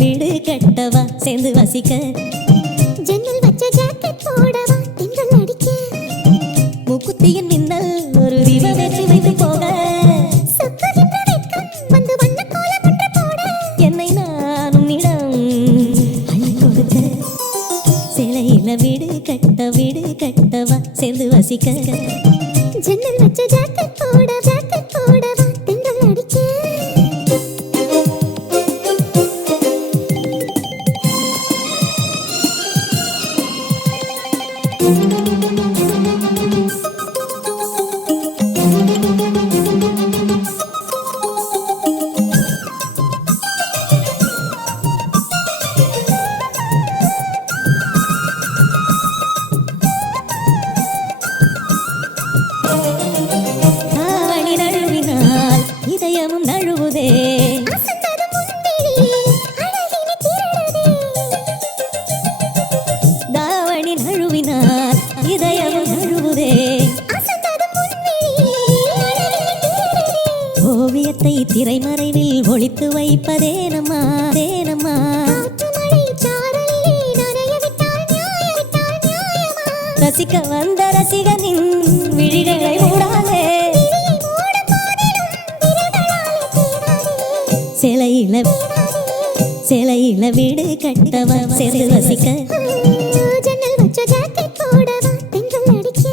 வீடு கட்டவா சேர்ந்து வசிக்க ஜன்னல் வச்ச ஜாக்கெட் போடவா திங்கள் அடிக்க மூக்குத்தியின் மின்னல் ஒரு தீபம் ஏற்றி வைத்து போக சுக்குகின்ற வெட்கம் வந்து வண்ண கோலம் ஒன்று போட என்னை நான் உன்னிடம் அள்ளி கொடுக்க சிலையில வீடு கட்டவா சேர்ந்து வசிக்க ஜன்னல் வச்ச ஜாக்கெட் போடவா திங்கள் அடிக்க தாவணி நழுவினால் இதயமும் நழுவுதே அசந்தது முன்விழி அழகினை திருடுதே தாவணி நழுவினால் இதயமும் நழுவுதே அசந்தது முன்விழி அழகினை திருடுதே ஓவியத்தை திரைமறைவில் ஒளித்து வைப்பதேனம்மா தேனம்மா காற்று மழை சாரலிலே நனைய விட்டால் நியாயமா ரசிக்க வந்த ரசிகனின் விழிகளை மூடாதே விழியை மூடும் போதிலும் விரல்களாலே தேடாதே சிலையில வீடு கட்டவா சேர்ந்து வசிக்க ஜன்னல் வச்ச ஜாக்கெட் போடவா திங்கள் அடிக்க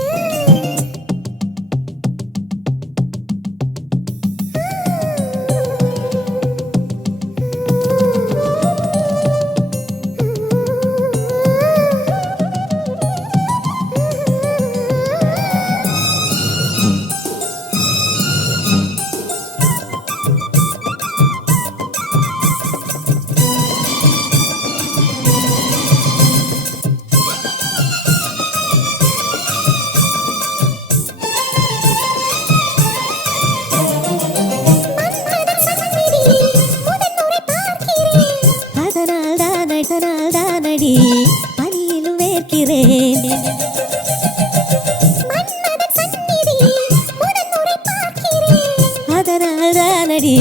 மன்மதன் சந்நிதி முதன்முறை பார்க்கிறேன் அதனால் தானடி பனியிலும் வேர்க்கிறேன் மன்மதன் சந்நிதி முதன்முறை பார்க்கிறேன் அதனால் தானடி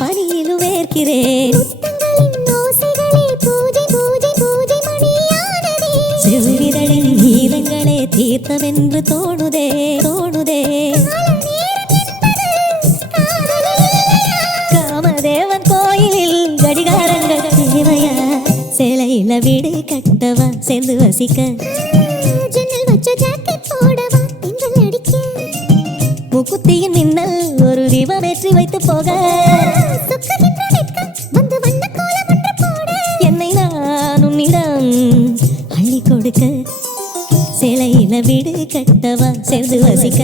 பனியிலும் வேர்க்கிறேன் முத்தங்களின் ஓசைகளே பூஜை மணியானதே செவ்விதழின் கீதங்களே தீர்த்தமென்று தோணுதே காலம் நேரம் என்பது காதலில்லையா காமதேவன் கோயிலில் கடிகாரங்கள் தேவையா சிலையில வீடு கட்டவா சேர்ந்து வசிக்க ஜன்னல் வச்ச ஜாக்கெட் போடவா திங்கள் அடிக்க மூக்குத்தியின் மின்னல் ஒரு தீபம் ஏற்றி வைத்து போக சுக்குகின்ற வெட்கம் வந்து வண்ண கோலம் ஒன்று போட என்னை நான் உன்னிடம் அள்ளி கொடுக்க சிலையில வீடு கட்டவா சேர்ந்து வசிக்க